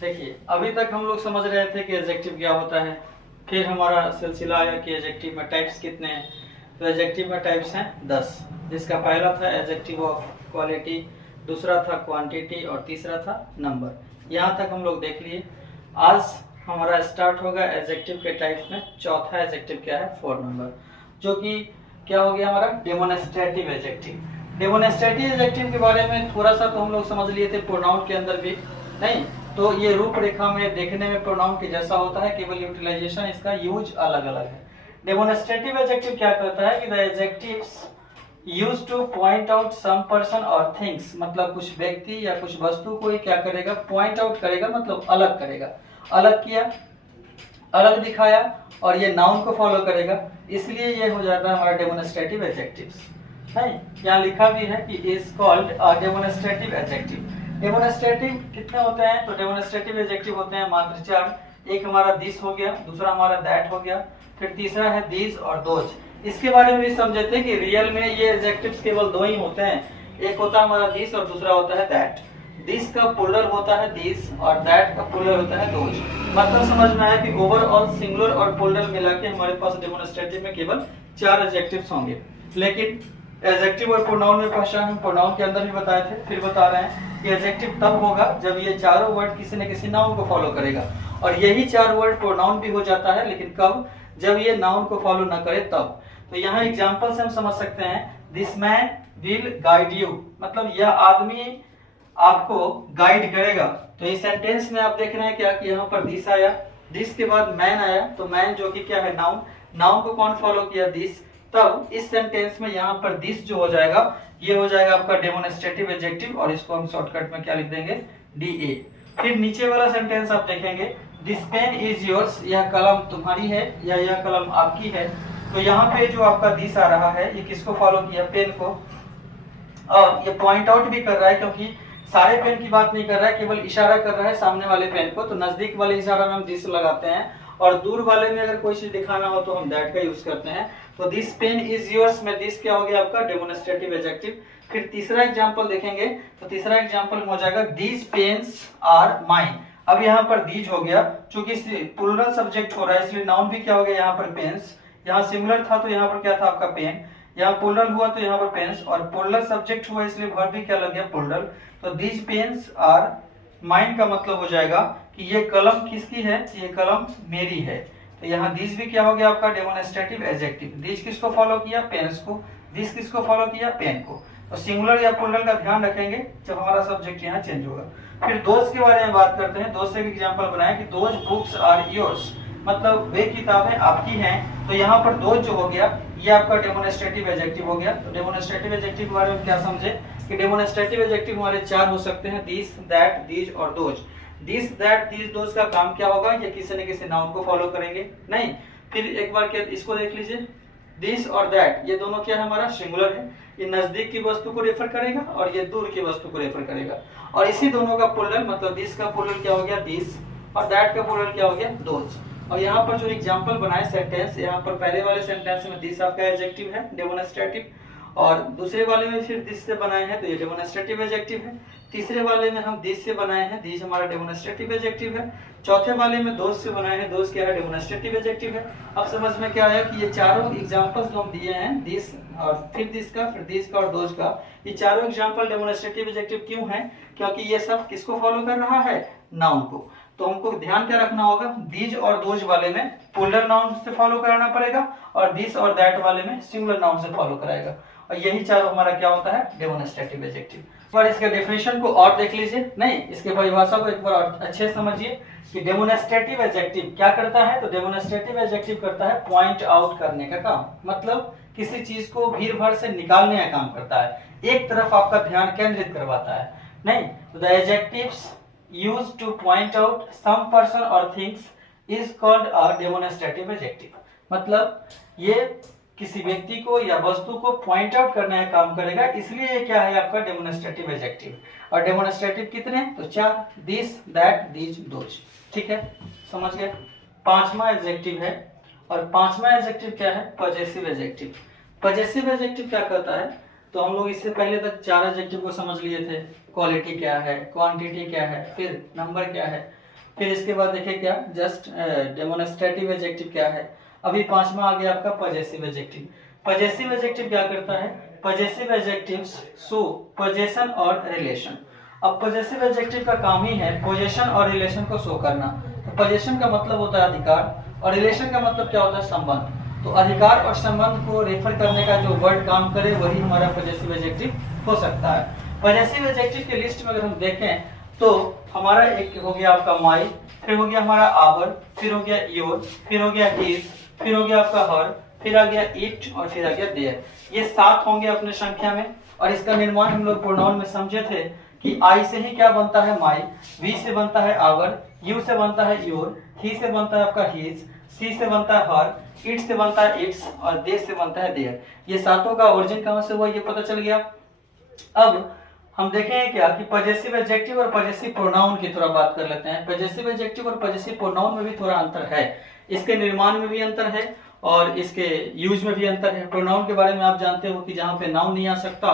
देखिए अभी तक हम लोग समझ रहे थे कि एडजेक्टिव क्या होता है। फिर हमारा सिलसिला आया कि एडजेक्टिव में टाइप्स कितने हैं। तो एडजेक्टिव में टाइप्स हैं 10, जिसका पहला था एडजेक्टिव ऑफ क्वालिटी, दूसरा था क्वांटिटी और तीसरा था नंबर। यहाँ तक हम लोग देख लिए। आज हमारा स्टार्ट होगा एडजेक्टिव के टाइप्स में। चौथा एडजेक्टिव क्या है, फोर नंबर, जो कि क्या हो गया हमारा डेमोन्स्ट्रेटिव एडजेक्टिव। डेमोन्स्ट्रेटिव एडजेक्टिव के बारे में थोड़ा सा तो हम लोग समझ लिए थे, प्रोनाउन के अंदर भी नहीं। तो ये रूपरेखा में देखने में प्रोनाउन के जैसा होता है, केवल यूटिलाइजेशन इसका यूज अलग अलग है। डेमोन्स्ट्रेटिव एडजेक्टिव क्या कहता है कि the adjectives used to point out some person और थिंग्स, मतलब कुछ व्यक्ति या कुछ वस्तु को क्या करेगा, पॉइंट आउट करेगा, मतलब अलग करेगा। अलग किया, अलग दिखाया, और ये नाउन को फॉलो करेगा, इसलिए ये हो जाता है हमारा डेमोन्स्ट्रेटिव एडजेक्टिव्स। नहीं, यहाँ लिखा भी है कि is called a demonstrative adjective. Demonstrative कितने होते हैं, तो डेमोन्स्ट्रेटिव एडजेक्टिव होते हैं मात्र 4। एक हमारा दिस हो गया, दूसरा हमारा दैट हो गया, फिर तीसरा है दीज और दोज। इसके बारे में भी समझे थे कि रियल में ये एडजेक्टिव्स केवल दो ही होते हैं। एक होता है हमारा दिस और दूसरा होता है दैट। दिस का प्लूरल होता है दिस और दैट का प्लूरल होता है दोज। मतलब समझ में आया कि ओवरऑल सिंगुलर और प्लूरल मिला के हमारे पास डेमोन्स्ट्रेटिव में केवल 4 एडजेक्टिव्स होंगे। लेकिन एडजेक्टिव और प्रोनाउन में पहचान हम प्रोनाउन के अंदर भी बताए थे, फिर बता रहे हैं कि एडजेक्टिव तब होगा जब ये चारों वर्ड किसी न किसी नाउन को फॉलो करेगा। और यही 4 वर्ड प्रोनाउन भी हो जाता है, लेकिन कब, जब ये नाउन को फॉलो न करे तब। तो यहाँ एग्जांपल से हम समझ सकते हैं, this man will guide you, मतलब यह आदमी आपको गाइड करेगा। तो इस सेंटेंस में आप देख रहे हैं क्या कि यहाँ पर दिस आया, दिस के बाद मैन आया, तो मैन जो कि क्या है नाउन, नाउन को कौन फॉलो किया, दिस। तब इस सेंटेंस में यहाँ पर दिस जो हो जाएगा, ये हो जाएगा आपका डेमोन्स्ट्रेटिव एडजेक्टिव, और इसको हम शॉर्टकट में क्या लिख देंगे, डी ए। फिर नीचे वाला सेंटेंस आप देखेंगे, दिस पेन इज योर्स, यह कलम तुम्हारी है या यह कलम आपकी है। तो यहाँ पे जो आपका दिस आ रहा है, ये किसको फॉलो किया, पेन को। और ये पॉइंट आउट भी कर रहा है, क्योंकि सारे पेन की बात नहीं कर रहा है, केवल इशारा कर रहा है सामने वाले पेन को। तो नजदीक वाले इशारा में हम दिस लगाते हैं, और दूर वाले में अगर कोई चीज दिखाना हो तो हम दैट का यूज करते हैं। तो दिस पेन इज योर्स में दिस क्या हो गया आपका डेमोन्स्ट्रेटिव एडजेक्टिव। फिर तीसरा एग्जांपल देखेंगे, तो तीसरा एग्जांपल हो जाएगा, दीज पेन्स आर माइन। अब यहाँ पर दीज हो गया, चूंकि प्लूरल सब्जेक्ट हो रहा है इसलिए नाउन भी क्या हो गया यहाँ पर पेन्स। यहाँ सिमिलर था तो यहाँ पर क्या था आपका पेन, यहाँ प्लूरल हुआ तो यहाँ पर पेन्स, और प्लूरल सब्जेक्ट हुआ इसलिए वर्ब भी क्या लग गया, प्लूरल। तो दीज पेन्स आर माइन का मतलब हो जाएगा कि ये कलम किसकी है, ये कलम मेरी है। तो यहाँ दिस भी क्या हो गया आपका डेमोन्स्ट्रेटिव एडजेक्टिव। दिस किसको फॉलो किया, पेन्स को। दिस किसको फॉलो किया, पेन को। तो सिंगुलर या प्लूरल का ध्यान रखेंगे जब हमारा सब्जेक्ट यहाँ चेंज होगा। फिर दोस्त के बारे में बात करते हैं। दोस्त से एग्जांपल बनाए कि दोज बुक्स आर योर्स, मतलब वे किताबें आपकी हैं। तो यहाँ पर दोज जो हो गया, ये आपका डेमोन्स्ट्रेटिव एडजेक्टिव हो गया। तो डेमोन्स्ट्रेटिव एडजेक्टिव के बारे में क्या समझे कि डेमोन्स्ट्रेटिव एडजेक्टिव हमारे 4 हो सकते हैं, दिस, दैट, दीज और those. This, that, these, those का काम क्या होगा, ये किसी न किसी नाउन को फॉलो करेंगे। नहीं, फिर एक बार क्या इसको देख लीजिए, दिस और दैट ये दोनों क्या है, हमारा सिंगुलर है। ये नजदीक की वस्तु को रेफर करेगा और ये दूर की वस्तु को रेफर करेगा। और इसी दोनों का प्लूरल, मतलब दिस का प्लूरल क्या हो गया, दिस, और दैट का प्लूरल क्या हो गया, दोज। और यहाँ पर जो एग्जांपल बनाए सेंटेंस, यहाँ पर पहले वाले सेंटेंस में दिस आपका एडजेक्टिव है डेमोन्स्ट्रेटिव, और दूसरे वाले में फिर दिस से बनाए हैं तो ये डेमोन्स्ट्रेटिव एडजेक्टिव है। तीसरे वाले में हम दिस से बनाए हैं, दिस हमारा डेमोन्स्ट्रेटिव एडजेक्टिव है। चौथे वाले में दोस्त से बनाए हैं, दोस्त क्या है, डेमोन्स्ट्रेटिव एडजेक्टिव है। अब समझ में क्या आया कि ये चारों एग्जांपल्स जो हम दिए हैं, दिस और फिर दिस का, फिर दिस का और दोस्त का, ये चारों एग्जांपल डेमोन्स्ट्रेटिव एडजेक्टिव क्यों है, क्योंकि ये सब किसको फॉलो कर रहा है, नाउन को। तो हमको ध्यान क्या रखना होगा, दीज और दोज वाले में प्लूरल नाउन से फॉलो कराना पड़ेगा, और दिस और दैट वाले में सिंगुलर नाउन से फॉलो कराएगा। और यही चारों हमारा क्या होता है, डेमोन्स्ट्रेटिव एडजेक्टिव। एक बार इसके डेफिनेशन को और देख लीजिए, नहीं इसके परिभाषा को एक बार अच्छे से समझिए कि डेमोन्स्ट्रेटिव एडजेक्टिव क्या करता है। तो डेमोन्स्ट्रेटिव एडजेक्टिव करता है पॉइंट आउट करने का काम, मतलब किसी चीज को भीड़ भाड़ से निकालने का काम करता है, एक तरफ आपका ध्यान केंद्रित करवाता है। नहीं, तो the adjectives used to point out some person or things is called a demonstrative adjective। मतलब ये किसी व्यक्ति को या वस्तु को पॉइंट आउट करने का काम करेगा, इसलिए ये क्या है आपका डेमोन्स्ट्रेटिव एडजेक्टिव। और डेमोन्स्ट्रेटिव कितने, तो 4, दिस, दैट, दीज, दोज। ठीक है, समझ गए। 5वां एडजेक्टिव है, और 5वां एडजेक्टिव क्या है, पजेसिव एडजेक्टिव। पजेसिव एडजेक्टिव क्या कहता है, तो हम लोग इससे पहले तक 4 एडजेक्टिव को समझ लिए थे, क्वालिटी क्या है, क्वांटिटी क्या है, फिर नंबर क्या है। फिर इसके बाद देखिए क्या जस्ट डेमोन्स्ट्रेटिव एडजेक्टिव क्या है। अभी पांचवा आ गया आपका पजेसिव एडजेक्टिव। पजेसिव एडजेक्टिव क्या करता है, पजेसिव एडजेक्टिव्स शो पोजीशन और रिलेशन। अब पजेसिव एडजेक्टिव का काम ही है पोजीशन और रिलेशन को शो करना। तो पोजीशन का मतलब होता है अधिकार और रिलेशन का मतलब क्या होता है, संबंध। तो अधिकार और संबंध को रेफर करने का जो वर्ड काम करे वही हमारा पजेसिव एडजेक्टिव हो सकता है। पजेसिव एडजेक्टिव के लिस्ट में अगर हम देखें तो हमारा एक हो गया आपका माई, फिर हो गया हमारा आवर, फिर हो गया योर, फिर हो गया हिज, फिर हो गया आपका हर, फिर आ गया इट और फिर आ गया देयर। ये 7 होंगे अपने संख्या में। और इसका निर्माण हम लोग प्रोनाउन में समझे थे कि आई से ही क्या बनता है माई, वी से बनता है आवर, यू से बनता है योर, ही से बनता है आपका हिज, सी से बनता है हर, इट से बनता है इट्स और दे से बनता है देयर। ये 7 का ओरिजिन कहां से हुआ ये पता चल गया। अब हम देखेंगे क्या कि पजेसिव एडजेक्टिव और पजेसिव प्रोनाउन की थोड़ा बात कर लेते हैं। पजेसिव एडजेक्टिव और पजेसिव प्रोनाउन में भी थोड़ा अंतर है, इसके निर्माण में भी अंतर है और इसके यूज में भी अंतर है। प्रोनाउन के बारे में आप जानते हो कि जहाँ पे नाउन नहीं आ सकता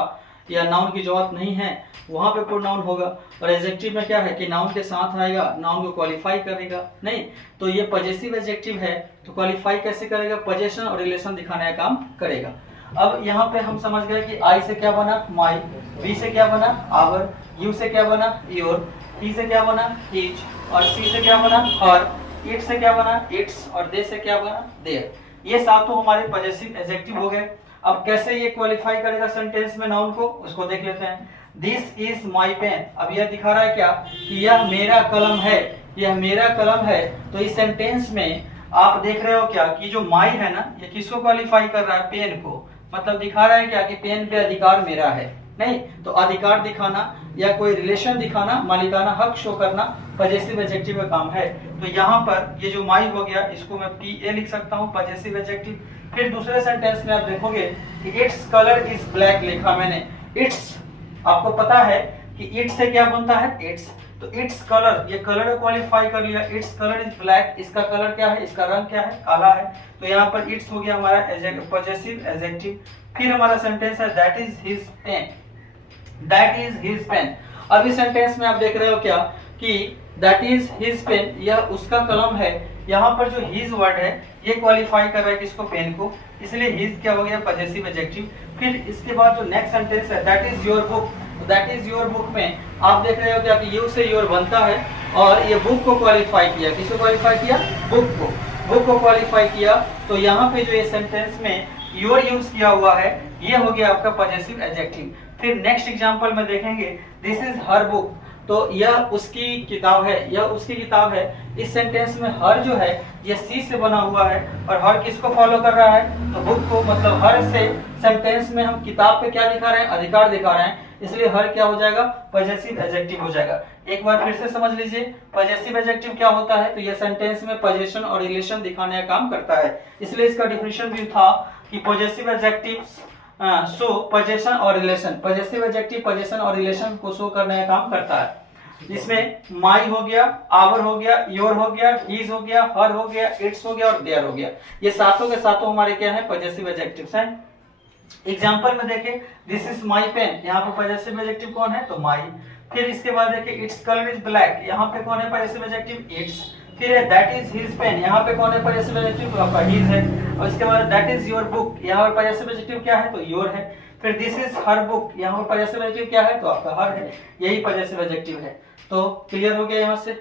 या नाउन की जरूरत नहीं है वहां पे प्रोनाउन होगा, और एडजेक्टिव में क्या है कि नाउन के साथ आएगा, नाउन को क्वालिफाई करेगा नहीं। तो ये पजेसिव एडजेक्टिव है तो क्वालिफाई कैसे करेगा, पोजीशन और रिलेशन दिखाने का काम करेगा। अब यहाँ पे हम समझ गए कि आई से क्या बना माई, वी से क्या बना आवर, यू से क्या बना योर, ही से क्या बना हिज और सी से क्या बना हर, इट से क्या बना इट्स और दे से क्या बना देयर। ये 7 हमारे पजेसिव एडजेक्टिव हो गए। अब कैसे ये क्वालिफाई करेगा सेंटेंस में नाउन को, उसको देख लेते हैं। दिस इज माई पेन, अब यह दिखा रहा है क्या कि यह मेरा कलम है, यह मेरा कलम है। तो इस सेंटेंस में आप देख रहे हो क्या कि जो माई है ना ये किसको क्वालिफाई कर रहा है, पेन को। मतलब दिखा रहा है क्या कि पेन पे अधिकार मेरा है नहीं। तो अधिकार दिखाना या कोई रिलेशन दिखाना, मालिकाना हक शो करना पजेसिव एडजेक्टिव का काम है। तो यहाँ पर ये जो माई हो गया इसको मैं PA लिख सकता हूँ पजेसिव एडजेक्टिव। फिर दूसरे सेंटेंस में आप देखोगे कि इट्स कलर इज ब्लैक लिखा मैंने। इट्स आपको पता है कि इट से क्या बनता है इट्स, तो इट्स कलर, ये कलर को क्वालिफाई कर लिया। इट्स कलर इज ब्लैक, इसका कलर क्या है, इसका रंग क्या है, काला है। तो यहाँ पर इट्स हो गया हमारा पजेसिव एडजेक्टिव। फिर हमारा सेंटेंस है that is his pen, that is his pen. अब इस सेंटेंस में आप देख रहे हो क्या कि दैट इज हिज पेन, यह उसका कलम है। यहाँ पर जो हिज वर्ड है ये क्वालिफाई कर रहा है किसको, पेन को, इसलिए हिज क्या हो गया पजेसिव एडजेक्टिव। फिर इसके बाद जो नेक्स्ट सेंटेंस है that is your book, that is your book में आप देख रहे हो क्या कि यू से योर बनता है और ये बुक को क्वालिफाई किया, किसको क्वालिफाई किया, बुक को क्वालिफाई किया। तो यहाँ पे जो ये सेंटेंस में योर यूज किया हुआ है ये हो गया आपका पजेसिव एडजेक्टिव। फिर नेक्स्ट एग्जांपल में देखेंगे दिस इज हर बुक, तो यह उसकी किताब है, यह उसकी किताब है। इस सेंटेंस में हर जो है ये सी से बना हुआ है और हर किसको फॉलो कर रहा है, तो बुक को। मतलब हर से सेंटेंस में हम किताब पे क्या दिखा रहे हैं, अधिकार दिखा रहे हैं, इसलिए हर क्या हो जाएगा, पजेसिव एडजेक्टिव हो जाएगा। एक बार फिर से समझ लीजिए पजेसिव एडजेक्टिव क्या होता है, तो ये सेंटेंस में पोजीशन और रिलेशन दिखाने का काम करता है। इसलिए इसका डिफिनेशन भी था कि पजेसिव एडजेक्टिव शो पोजीशन और रिलेशन, पजेसिव एडजेक्टिव पोजीशन और रिलेशन को शो करने का काम करता है। इसमें माई हो गया, आवर हो गया, योर हो गया, हिज हो गया, हर हो गया, इट्स हो गया और देयर हो गया। ये 7 के 7 हमारे क्या है, पजेसिव एडजेक्टिव्स हैं। एग्जांपल में देखें दिस इज माई पेन, यहाँ पे पजेसिव एडजेक्टिव कौन है, तो माई। फिर इसके बाद देखें इट्स कलर इज ब्लैक, यहाँ पे कौन है पजेसिव एडजेक्टिव, इट्स। फिर है दैट इज हिज पेन, यहाँ पे कौन है पजेसिव एडजेक्टिव, तो आपका हिज है। और इसके बाद दैट इज योर बुक, यहाँ पर पजेसिव एडजेक्टिव क्या है, तो योर है। फिर दिस इज हर बुक, यहाँ पर पजेसिव एडजेक्टिव क्या है, तो आपका हर है। यही पजेसिव एडजेक्टिव है। तो क्लियर हो गया यहाँ से।